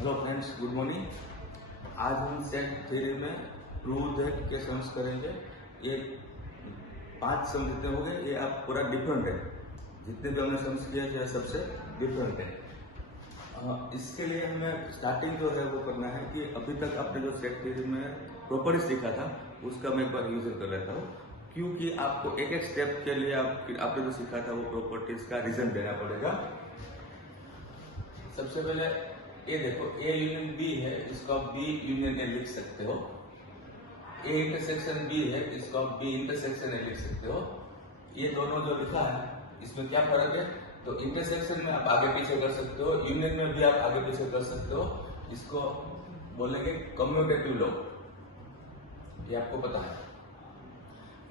Hello friends, good morning. आज हम set theory में ट्रू दैट के सम्स करेंगे। ये 5 सम जितने हो गए ये आप पूरा डिफरेंट है। जितने भी हमने सम्स किए थे सबसे डिफरेंट है। इसके लिए हमें स्टार्टिंग जो है वो करना है कि अभी तक आपने जो सेट थ्योरी में प्रॉपर्टीज सीखा था उसका मैं एक बार रिविजन कर लेता हूँ, क्योंकि आपको एक एक स्टेप के लिए आपने जो सीखा था वो प्रॉपर्टीज का रीजन देना पड़ेगा। सबसे पहले ए देखो, ए यूनियन बी है, इसको आप बी यूनियन ए लिख सकते हो। ए इंटरसेक्शन बी है, इसको आप बी इंटरसेक्शन ए लिख सकते हो। ये दोनों जो लिखा है इसमें क्या फर्क है? तो इंटरसेक्शन में आप आगे पीछे कर सकते हो, यूनियन में भी आप आगे पीछे कर सकते हो। इसको बोलेंगे कम्यूटेटिव लॉ, ये आपको पता है।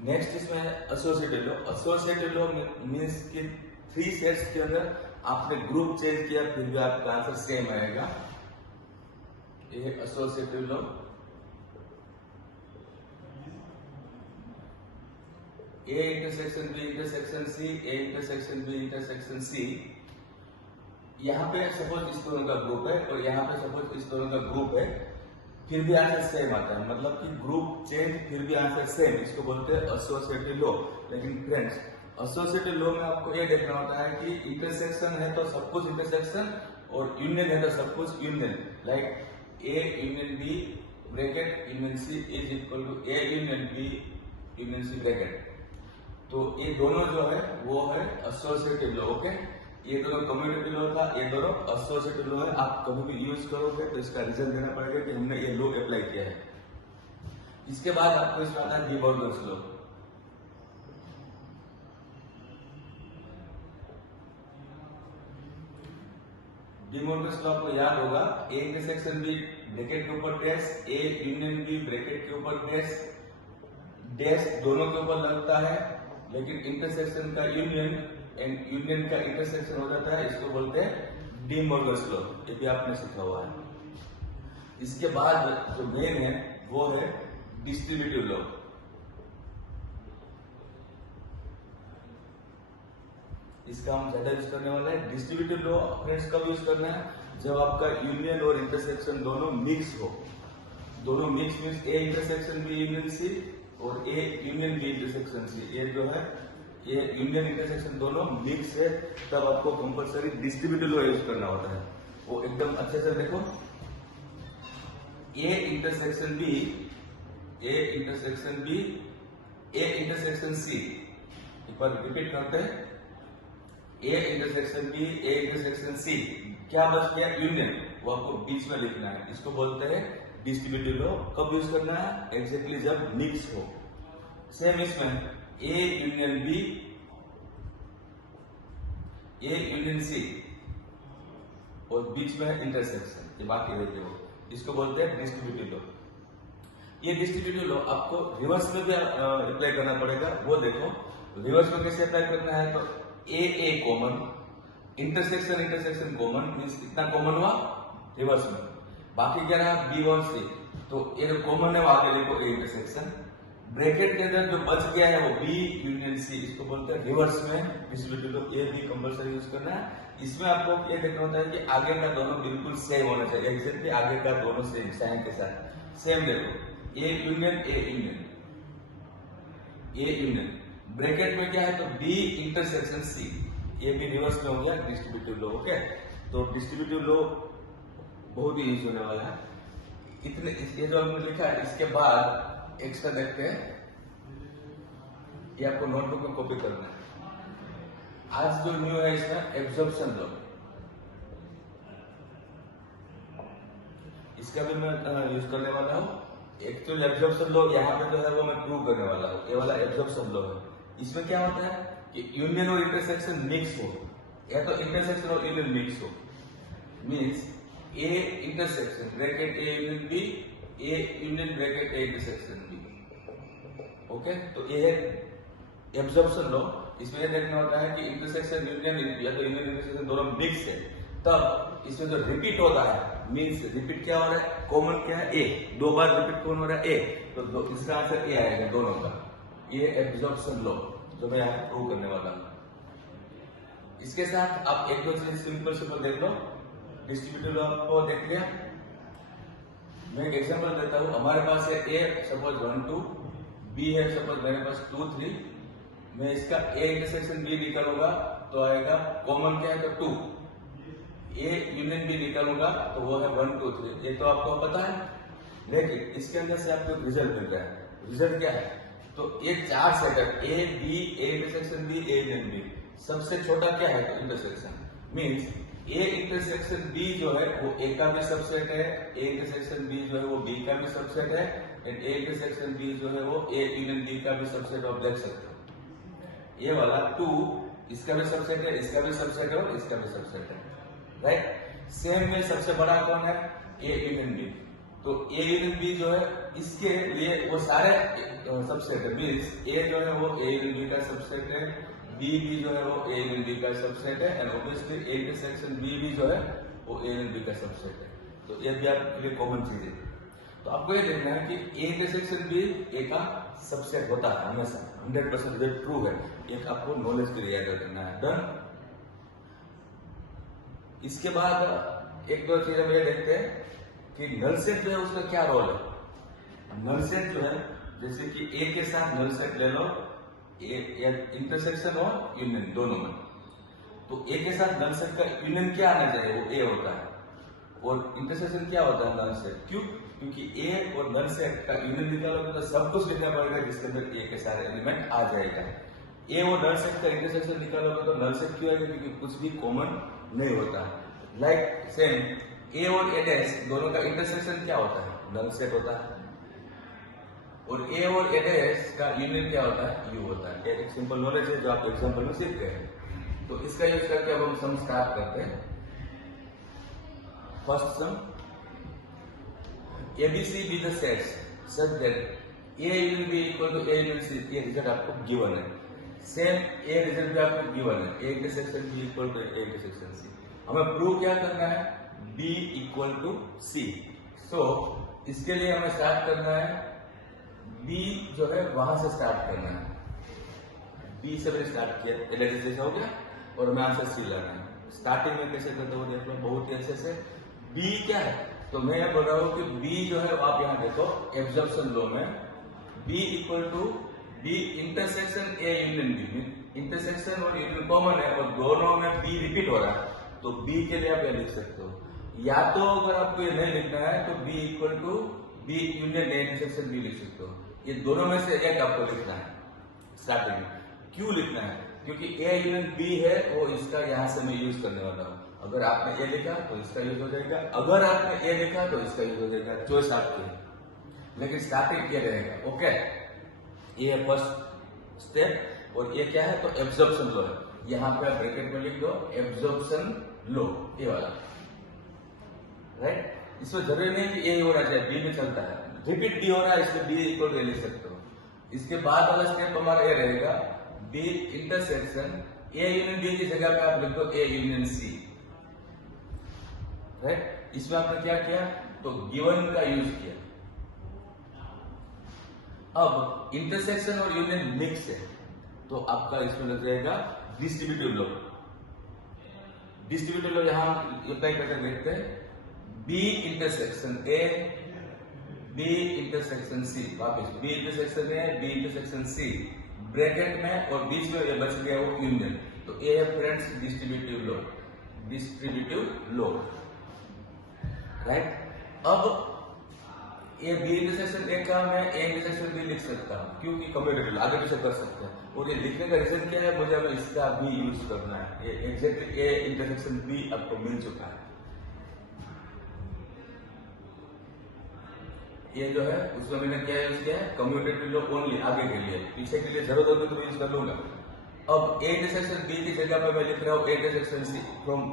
नेक्स्ट इसमें associative law. Associative law means कि 3 सेट्स के अंदर आपने ग्रुप चेंज किया फिर भी आपका आंसर सेम आएगा। ये associative law. A intersection B intersection C, A intersection B intersection C. यहां पे सपोज इस दोनों का ग्रुप है और यहां पे सपोज इस दोनों का ग्रुप है, फिर भी आंसर सेम आता है, मतलब कि ग्रुप चेंज फिर भी आंसर सेम। इसको बोलते हैं एसोसिएटिव लॉ। लेकिन फ्रेंड्स, एसोसिएटिव लॉ में आपको ये देखना होता है कि इंटरसेक्शन है तो सब कुछ इंटरसेक्शन और यूनियन है तो सब कुछ union. Like A union B bracket union C is equal to A union B union C bracket. तो ये दोनों जो है वो है एसोसिएटिव लॉ। ओके, ये दोनों कम्यूटेटिव लॉ था, ये दोनों एसोसिएटिव लॉ है। आप कभी भी यूज करोगे तो इसका रीजन देना पड़ेगा कि हमने ये लॉ अप्लाई किया है। इसके बाद आपको इसमें आता है De Morgan's law. De Morgan's law आपको याद होगा, ए इंटरसेक्शन बी ब्रैकेट के ऊपर dash, A union B bracket के ऊपर डैश। डैश दोनों के ऊपर लगता है, लेकिन इंटरसेक्शन का यूनियन एंड यूनियन का इंटरसेक्शन हो जाता है, इसको बोलते हैं डी मॉर्गन्स लॉ। ये भी आपने सीखा हुआ है। इसके बाद जो मेन है वो है डिस्ट्रीब्यूटिव लॉ। इसका हम ज्यादा यूज करने वाला है। डिस्ट्रीब्यूटिव लॉ फ्रेंड्स कब यूज करना है? जब आपका यूनियन और इंटरसेक्शन दोनों मिक्स हो। दोनों mix means A intersection B union C और A union B intersection C. ये जो है ये यूनियन इंटरसेक्शन दोनों मिक्स है, तब आपको कंपलसरी डिस्ट्रीब्यूटिव लॉ यूज करना होता है। वो एकदम अच्छे से देखो, A intersection B, A intersection B, A intersection C. एक बार रिपीट करते हैं, A intersection B, A intersection C. क्या बच गया? यूनियन, वो आपको बीच में लिखना है। इसको बोलते हैं डिस्ट्रीब्यूटिव लॉ। कब यूज करना है? एग्जैक्टली जब मिक्स हो। सेम इसमें A union B, A union C और बीच में इंटरसेक्शन, ये बाकी रहते हो, इसको बोलते हैं डिस्ट्रीब्यूटिव लॉ। ये डिस्ट्रीब्यूटिव लॉ आपको रिवर्स में भी अप्लाई करना पड़ेगा। वो देखो रिवर्स में कैसे अप्लाई करना है। तो A common, intersection intersection common, means इतना कॉमन हुआ रिवर्स में। बाकी क्या रहा? B1 C। तो ये जो कॉमन है वो आगे देखो ए इंटरसेक्शन। ब्रैकेट के अंदर जो बच गया है वो B यूनियन C, इसको बोलते हैं रिवर्स में डिस्ट्रीब्यूटिव लॉ। ये भी कंपलसरी यूज करना है। इसमें आपको ये देखना होता है कि आगे का दोनों बिल्कुल सेम होना चाहिए, एग्जैक्टली आगे का दोनों सेम साइन के साथ सेम। देखो ए यूनियन ए यूनियन, ए यूनियन ब्रैकेट में क्या है तो B इंटरसेक्शन C, ये भी रिवर्स में हो गया डिस्ट्रीब्यूटिव लॉ। ओके, तो डिस्ट्रीब्यूटिव लॉ बहुत ही यूज होने वाला है। इतने ये जो हमने लिखा है, इसके बाद एक्स्ट्रा देखते हैं, ये आपको नोटबुक में कॉपी करना है। आज जो न्यू है इसमें एब्जॉर्प्शन लॉ, इसका भी मैं यूज करने वाला हूँ। एक्चुअल एब्जॉर्प्शन लॉ यहाँ पे जो है वो मैं प्रूव करने वाला हूँ। ये वाला एब्जॉर्प्शन लॉ है। इसमें क्या होता है कि यूनियन और इंटरसेक्शन मिक्स हो, या तो इंटरसेक्शन और यूनियन मिक्स हो। Means A intersection bracket A union B, A union bracket A intersection B. Okay, तो ये है एब्जॉर्प्शन लॉ। इसमें यह देखना होता है कि इंटरसेक्शन यूनियन या तो यूनियन इंटरसेक्शन दोनों मिक्स है, तब इसमें जो रिपीट होता है, मीन्स रिपीट क्या हो रहा है? कॉमन क्या है? ए। 2 बार रिपीट कौन हो रहा है? ए। तो इसका आंसर ए आएगा दोनों का। ये एब्जॉर्प्शन लॉ जो मैं यहाँ प्रूव करने वाला हूँ। इसके साथ आप एक दो चीज सिंपल देख लो। डिस्ट्रीब्यूटिव लॉ आपको देख लिया। मैं एक एग्जांपल देता हूँ। हमारे पास है ए सपोज 1 2, बी है सपोज मेरे पास 2 3। मैं इसका ए इंटरसेक्शन बी निकालूंगा तो आएगा कॉमन क्या है तो 2। ए यूनियन बी निकालूंगा तो वो है 1 2 3। ये तो आपको पता है, लेकिन इसके अंदर से आपको रिजल्ट मिल रहा है। रिजल्ट क्या है तो ये 4 सेट है, A B A intersection B A union B. सबसे छोटा क्या है तो intersection means A intersection B जो है वो ए का भी सबसेट है, ए इंटरसेक्शन बी जो है वो बी का भी सबसेट है, एंड ए इंटरसेक्शन बी जो है वो ए यूनियन बी का भी सबसेट आप देख सकते हो। ये वाला 2 इसका भी सबसेट है, इसका भी सबसेट है और इसका भी सबसेट है, राइट। सेम में सबसे बड़ा कौन है ए यूनियन बी। तो ए यूनियन बी जो है इसके लिए वो सारे सबसेट है, मीन्स ए जो है वो ए यूनियन बी का सबसेट है, बी भी जो है वो ए यूनियन बी का सबसेट है, and obviously A intersection B भी जो है वो ए यूनियन बी का सबसेट है। तो ये भी आपके लिए कॉमन चीज है। तो आपको ये देखना है कि ए इंटरसेक्शन बी ए का सबसेट होता है हमेशा, 100% ये ट्रू है। एक आपको नॉलेज के लिए याद रखना है। डन। इसके बाद एक दो चीजें हम ये देखते हैं कि नल सेट जो है उसका क्या रोल है। नल सेट जो है जैसे कि ए के साथ नल सेट ले लो, इंटरसेक्शन और यूनियन दोनों में, तो ए के साथ नल सेट का यूनियन क्या आना चाहिए वो ए होता है, और इंटरसेक्शन क्या होता है नल सेट। क्यों? क्योंकि ए और नल सेट का यूनियन निकालोगे तो सब कुछ लिखना पड़ेगा जिसके अंदर ए के सारे एलिमेंट आ जाएगा। ए और नल सेट का इंटरसेक्शन निकालोगे तो नल सेट क्यों आएगा, क्योंकि कुछ भी कॉमन नहीं होता। लाइक सेम ए और ए डैश दोनों का इंटरसेक्शन क्या होता है, नल सेट होता है, और ए और ए डैश का यूनियन क्या होता है, यू होता है। एक सिंपल नॉलेज है जो आप एग्जांपल में सीख गए हैं। तो इसका यूज करके अब हम सम स्टार्ट करते हैं। First sum, ABC be the sets such that A will be equal to A will C। ये रिजल्ट आपको गिवन है। सेम ए रिजल्ट भी आपको गिवन है, A intersection B equal to A intersection C। हमें prove क्या करना है, B equal to C। So इसके लिए हमें स्टार्ट करना है, B जो है वहां से स्टार्ट करना है। B से मैंने स्टार्ट किया, एलएच जैसा हो गया, और हमें आंसर C लाना है। स्टार्टिंग में कैसे करते हो देख लो, बहुत ही अच्छे से। B क्या है तो मैं ये बोल रहा हूं कि B जो है आप यहां देखो एब्जॉर्प्शन लॉ में B equal to B intersection A union B। Intersection और यूनियन कॉमन है और दोनों में B रिपीट हो रहा है, तो B के लिए आप ये लिख सकते हो। या तो अगर आपको ये नहीं लिखना है तो B equal to B union A intersection B लिख सकते हो। ये दोनों में से एक आपको लिखना है स्टार्टिंग में। क्यों लिखना है, क्योंकि A यूनियन B है वो इसका यहां से मैं यूज करने वाला हूं। अगर आपने ए लिखा तो इसका यूज हो जाएगा, अगर आपने ए लिखा तो इसका यूज हो जाएगा, चॉइस आपकी है, लेकिन स्टार्टिंग ये रहेगा। ओके, ये है फर्स्ट स्टेप। और ये क्या है तो एब्जॉर्प्शन लॉ है। यहां पे आप ब्रैकेट में लिख दो एब्जॉर्प्शन लॉ, ये वाला, राइट। इसमें जरूरी नहीं कि ए होना चाहिए, बी में चलता है, रिपीट बी हो रहा है इसलिए बी इक्वल टू ए लिख सकते हो। इसके बाद वाला स्टेप हमारा ये रहेगा, B intersection A union B की जगह पे आप लिख दो ए यूनियन सी, राइट। इसमें आपने क्या किया तो गिवन का यूज किया। अब इंटरसेक्शन और यूनियन मिक्स है तो आपका इसमें लग जाएगा डिस्ट्रीब्यूटिव लॉ। डिस्ट्रीब्यूटिव लॉ यहां अप्लाई करके देखते हैं, B intersection A B intersection C, वापस B intersection A B intersection C bracket में, और बीच में ये बच गया वो यूनियन, तो ये है friends distributive law. Distributive law, right. अब ये बी इंटरसेक्शन ए का मैं ए इंटरसेक्शन बी लिख सकता हूं, क्योंकि कम्यूटेटिव आगे पीछे कर सकते हैं। और ये लिखने का रीजन क्या है, मुझे अब इसका भी यूज करना है। ये एग्जैक्टली ए इंटरसेक्शन बी आपको मिल चुका है। ये जो है उसमें मैंने क्या यूज किया है, कम्यूटेटिव लॉ ओनली, आगे के लिए, पीछे के लिए जरूरत होगी तो यूज कर लूंगा। अब ए इंटरसेक्शन बी की जगह पे मैं लिख रहा हूं A intersection C from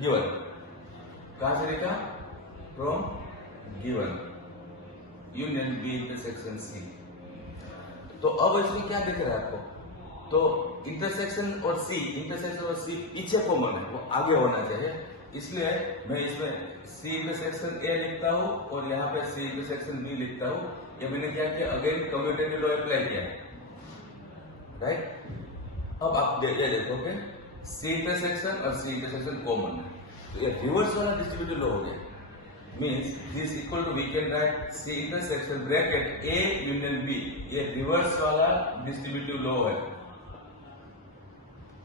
given. कहां से लिखा, from given union B intersection C. तो अब इसमें क्या दिख रहा है आपको, तो इंटरसेक्शन और सी, इंटरसेक्शन और सी पीछे कॉमन है, वो आगे होना चाहिए, इसलिए मैं इसमें सी इंटरसेक्शन ए लिखता हूं और यहाँ पे सी इंटरसेक्शन बी लिखता हूं। ये मैंने क्या किया, अगेन कम्यूटेटिव लॉ अप्लाई किया, राइट। अब आप ये देखोगे सी इंटरसेक्शन और सी इंटरसेक्शन कॉमन है, तो ये रिवर्स वाला डिस्ट्रीब्यूटिव लॉ हो गया। Means this equal to we can write C intersection bracket A union B, ये रिवर्स वाला डिस्ट्रीब्यूटिव लॉ है।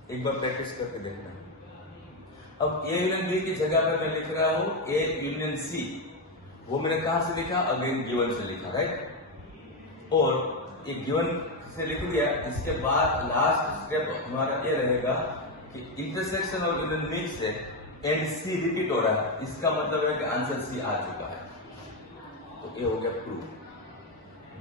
एक बार प्रैक्टिस करके देखना। अब ए यूनियन बी की जगह पे मैं लिख रहा हूं ए यूनियन सी, वो मैंने कहां से लिखा? अगेन गिवन से लिखा, राइट। और एक गिवन से लिख दिया, इसके बाद लास्ट स्टेप हमारा ये रहेगा कि इंटरसेक्शन और यूनियन मिक्स से एंड सी रिपीट हो रहा है, इसका मतलब है कि आंसर सी आ चुका है। तो ये हो गया prove,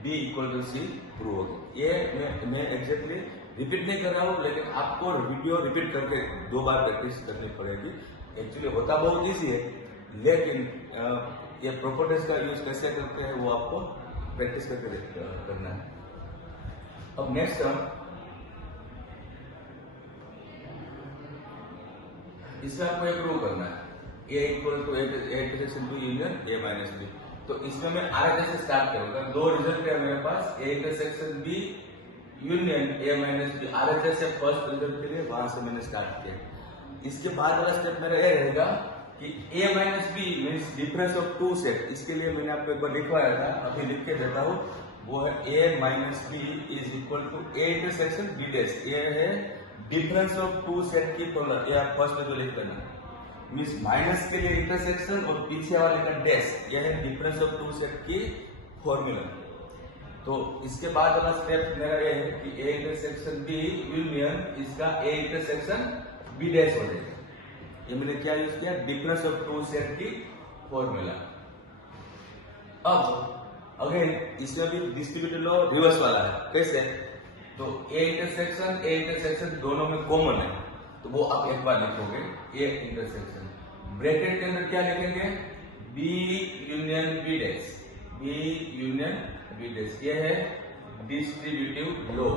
B equal to C prove हो गया। ये मैं एग्जैक्टली रिपीट नहीं कर रहा हूं, लेकिन आपको वीडियो रिपीट करके 2 बार प्रैक्टिस करनी पड़ेगी। एक्चुअली होता बहुत ईजी है, लेकिन ये प्रॉपर्टीज का यूज कैसे करते हैं वो आपको प्रैक्टिस करके करना है। अब नेक्स्ट टर्म, इसमें आपको ये प्रूव करना है a equal to intersection to union a minus B. तो इसमें मैं RHS से स्टार्ट करूंगा। 2 रिजल्ट है मेरे पास, a intersection b union a minus B. RHS से फर्स्ट रिजल्ट के लिए वहां से मैंने स्टार्ट किया। इसके बाद वाला स्टेप मेरा ये रहेगा कि a minus B means difference of 2 set. इसके लिए मैंने आपको एक बार लिखवाया था, अभी लिख के देता हूं। वो है a minus B is equal to a intersection b dash. ये है डिफरेंस ऑफ 2 सेट की फॉर्मूला, ये आप फर्स्ट में जो लिख देना। मीन्स माइनस के लिए इंटरसेक्शन और पीछे वाले का डैश, यह है डिफरेंस ऑफ 2 सेट की फॉर्मूला। तो इसके बाद वाला स्टेप मेरा ये है कि a इंटरसेक्शन b यूनियन इसका a इंटरसेक्शन b डैश हो जाएगा। ये मैंने क्या यूज किया? डिफरेंस ऑफ 2 सेट की फॉर्मूला। अब अगेन इसमें भी डिस्ट्रीब्यूटिव लॉ रिवर्स वाला है। कैसे? तो a इंटरसेक्शन दोनों में कॉमन है, तो वो आप एक बार लिखोगे a इंटरसेक्शन, ब्रैकेट के अंदर क्या लिखेंगे? b union b dash, b union b dash. ये है डिस्ट्रीब्यूटिव लॉ।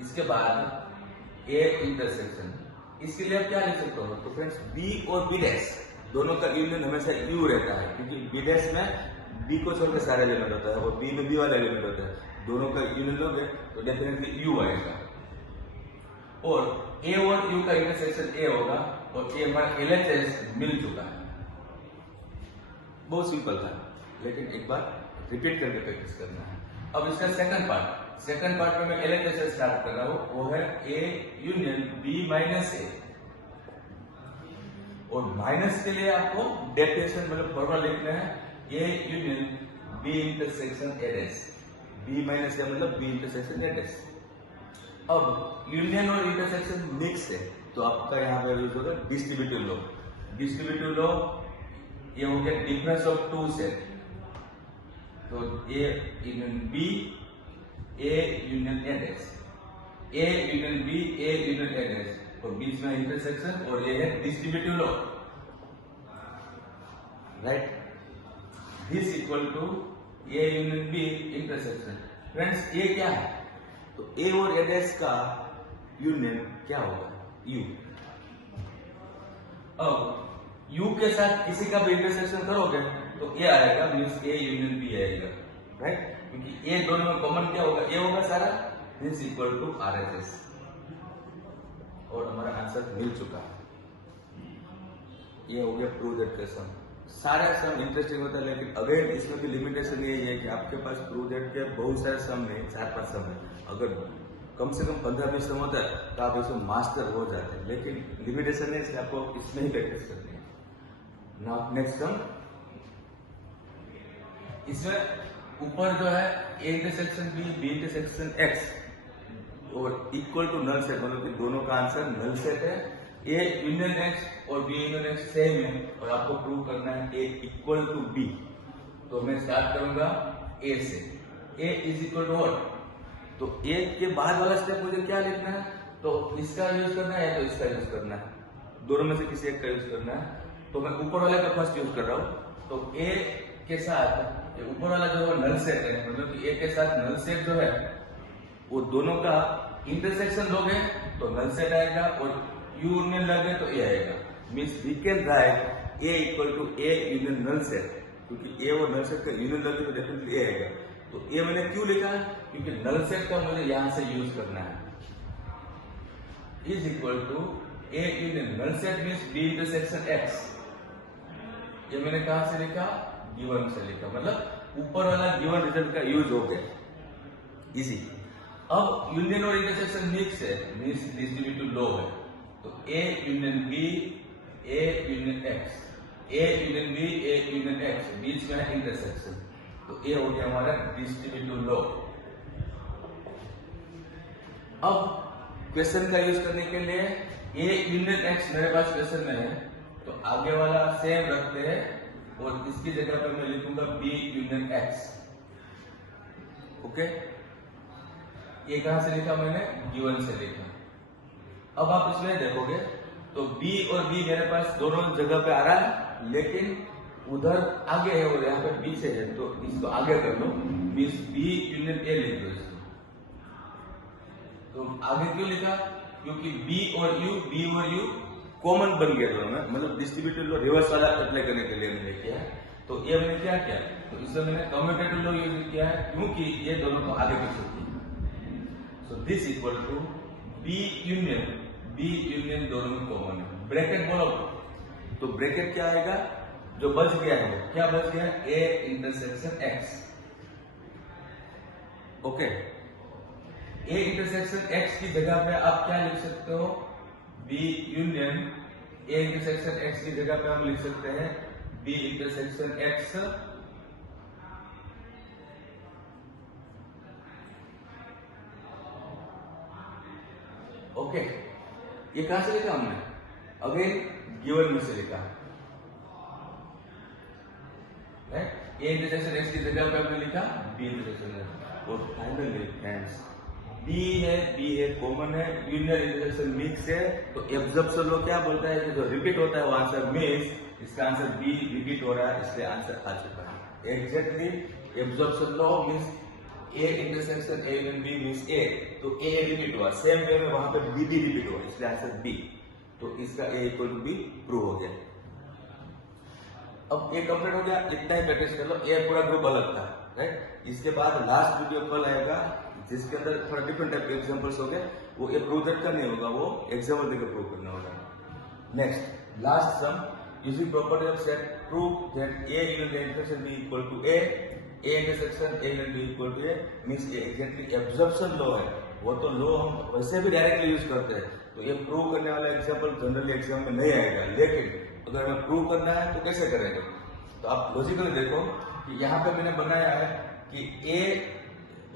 इसके बाद a इंटरसेक्शन, इसके लिए आप क्या लिख सकते हो? तो फ्रेंड्स b और b डैश दोनों का यूनियन हमेशा u रहता है, क्योंकि b डैश में b को छोड़ के सारा एलिमेंट होता है और b में b वाला एलिमेंट होता है। दोनों का यूनियन लोगे तो डेफिनेटली u आएगा। और a और u का इंटरसेक्शन a होगा, और a हमारा LHS मिल चुका है। बहुत सिंपल था, लेकिन एक बार रिपीट करके प्रैक्टिस करना है। अब इसका सेकंड पार्ट में मैं LHS से स्टार्ट कर रहा हूं, वो है a union b minus a। और माइनस के लिए आपको डेफिनेशन मतलब फॉर्मूला लिखना है a union b intersection a dash. b minus a मतलब b इंटरसेक्शन a डैश। अब यूनियन और इंटरसेक्शन मिक्स है, तो आपका यहाँ पे यूज होगा डिस्ट्रीब्यूटिव लॉ। डिस्ट्रीब्यूटिव लॉ ये हो गया डिफरेंस ऑफ 2 सेट। तो a union b a union a dash, a union b a union a dash, और बीच में इंटरसेक्शन, और ये है distributive law, right. This equal to a union b intersection. Friends ये क्या है? तो a और a डैश का यूनियन क्या होगा? u। अब u के साथ किसी का भी इंटरसेक्शन करोगे तो a आएगा, मीन्स a यूनियन b आएगा, राइट। क्योंकि a दोनों में कॉमन क्या होगा? a होगा सारा। दिस इक्वल टू RHS, और हमारा आंसर मिल चुका है। ये हो गया प्रूव दैट का सम। सारा सम इंटरेस्टिंग होता है, लेकिन अगेन इसमें भी लिमिटेशन ये है कि आपके पास प्रूव दैट के बहुत सारे सम नहीं, 4-5 सम है। अगर कम से कम 15-20 सम होता है तो आप इसमें मास्टर हो जाते हैं, लेकिन लिमिटेशन है, इसलिए आपको इसमें ही प्रैक्टिस करनी है। नाउ नेक्स्ट सम, इसमें ऊपर जो है a intersection b intersection x और इक्वल टू नल सेट, मतलब कि दोनों का आंसर नल सेट है। a यूनियन x और b यूनियन x सेम है, और आपको प्रूव करना है a इक्वल टू b। तो मैं स्टार्ट करूंगा a से। a is equal to what? तो a के बाद वाला स्टेप मुझे क्या लिखना है? तो इसका यूज करना है, तो इसका यूज करना है, दोनों में से किसी एक का यूज करना है। तो मैं ऊपर वाले का फर्स्ट यूज कर रहा हूं। तो a के साथ ऊपर वाला जो नल सेट है, मतलब कि a के साथ नल सेट जो है वो दोनों का इंटरसेक्शन लोगे तो नल सेट आएगा, और यूनियन लगे तो ये आएगा। Means we can write a equal to a union null set, क्योंकि a और नल सेट का यूनियन लगे तो डेफिनेटली a आएगा। तो a मैंने क्यों लिखा है? क्योंकि नल सेट का मुझे यहां से यूज करना है। Is equal to A union null set means B intersection X. ये मैंने कहां से लिखा? गिवन से लिखा, मतलब ऊपर वाला गिवन रिजल्ट का यूज हो गया, इजी। अब यूनियन और इंटरसेक्शन मिक्स है, मींस डिस्ट्रीब्यूटिव लो है, तो A union B, A union X, A union B, A union X, बीच में है इंटरसेक्शन, तो ए हो गया हमारा डिस्ट्रीब्यूटिव लो। अब क्वेश्चन का यूज करने के लिए ए यूनियन एक्स मेरे पास क्वेश्चन में है, तो आगे वाला सेम रखते हैं और इसकी जगह पर मैं लिखूंगा बी यूनियन एक्स। ओके, ये कहां से लिखा मैंने? गिवन से लिखा। अब आप इसमें देखोगे तो बी और बी मेरे पास दोनों जगह पे आ रहा है, लेकिन उधर आगे है और यहाँ पे पीछे है, तो इसको आगे कर लो, बी यूनियन ए लिख दो इसको। तो आगे क्यों लिखा? क्योंकि बी और यू कॉमन बन गया दोनों में, मतलब डिस्ट्रीब्यूटिव लो रिवर्स वाला अप्लाई करने के लिए मैंने किया है। तो ये मैंने क्या किया? तो इसमें मैंने कम्यूटेटिव लो यूज किया है, क्योंकि ये दोनों को आगे पीछे किया। So this equal to B union दोनों में कॉमन है। ब्रैकेट बोलो, तो ब्रैकेट क्या आएगा? जो बच गया है, क्या बच गया? A intersection X. Okay, A intersection X की जगह पे आप क्या लिख सकते हो? B union A intersection X की जगह पे हम लिख सकते हैं बी इंटरसेक्शन एक्स ओके। ये कहां से लिखा हमने? अगेन गिवन में से लिखा है। ए इंटरसेक्शन एक्स की जगह पे हमने लिखा बी इंटरसेक्शन एक्स। और फाइनली फ्रेंड्स, बी है कॉमन है, यूनियन इंटरसेक्शन मिक्स है, तो एब्जॉर्प्शन लो क्या बोलता है कि जो रिपीट होता है वो आंसर मिक्स, इसका आंसर बी रिपीट हो रहा है, इसलिए आंसर आ चुका है। Exactly absorption law means A intersection A union B means A, तो ए रिपीट हुआ, सेम वे में वहां पे बी भी रिपीट हुआ, इसलिए आंसर बी। तो इसका A equal to B prove हो गया। अब ए कंप्लीट हो गया, इतना ही प्रैक्टिस कर लो। ए पूरा ग्रुप अलग था, राइट। इसके बाद लास्ट वीडियो कल आएगा जिसके अंदर थोड़ा डिफरेंट टाइप के एग्जांपल्स हो गए, वो ये प्रूव का नहीं होगा, वो एग्जाम्पल देकर प्रूव करना होगा। Next last sum, using property of set prove that A union intersection B equal to A intersection A union B equal to A means ये एग्जैक्टली एब्जॉर्प्शन लॉ है। वो तो लॉ हम वैसे भी डायरेक्टली यूज करते हैं, तो ये प्रूव करने वाला एग्जाम्पल जनरली एग्जाम में नहीं आएगा, लेकिन अगर हमें प्रूव करना है तो कैसे करेंगे? तो आप लॉजिकली देखो कि यहाँ पे मैंने बनाया है कि ए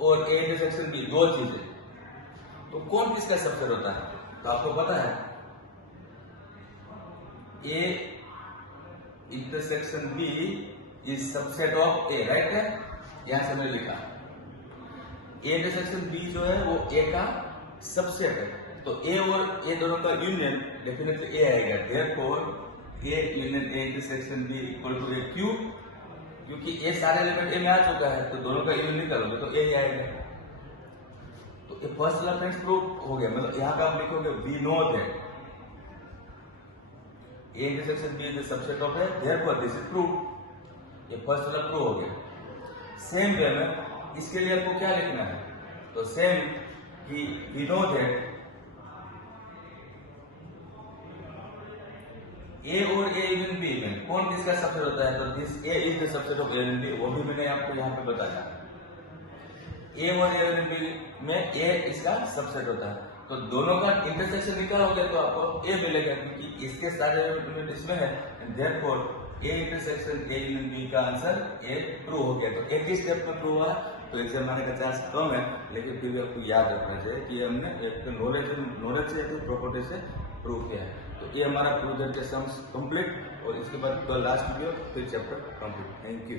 और ए इंटरसेक्शन बी दो चीजें, तो कौन किसका सबसेट होता है? तो आपको पता है A intersection B is subset of A, right है। यहां से मैंने लिखा ए इंटरसेक्शन बी जो है वो ए का सबसेट है, तो ए और ए दोनों का यूनियन डेफिनेटली ए आएगा। Therefore A union A intersection B equal to A cube, क्योंकि ए सारे एलिमेंट ए में आ चुका है, तो दोनों का यूनियन निकालोगे तो ए ही आएगा। तो ये फर्स्ट वाला फ्रेंड्स प्रूव हो गया, मतलब यहां पे आप लिखोगे we know that A intersection B is the subset of A, therefore this is prove. ये फर्स्ट वाला प्रूव हो गया। सेम वे में इसके लिए आपको क्या लिखना है? तो सेम कि वी नो दैट ए और ए यूनियन बी में कौन किसका सबसेट होता है? तो this A is the subset of A union B, वो भी मैंने आपको यहाँ पे बताया। ए और ए यूनियन बी में ए इसका सबसेट होता है, तो दोनों का इंटरसेक्शन निकालोगे तो आपको ए मिलेगा, क्योंकि इसके सारे एलिमेंट इसमें है, therefore A intersection A union B का आंसर ए प्रूव हो गया। तो एक ही स्टेप में प्रूव हुआ, तो एग्जाम आने का चांस कम है, लेकिन फिर भी आपको याद रखना चाहिए कि हमने एक नॉलेज से या प्रॉपर्टी से प्रूव किया है। तो ये हमारा प्रूव के सम्स कंप्लीट, और इसके बाद लास्ट वीडियो फिर चैप्टर कंप्लीट। Thank you.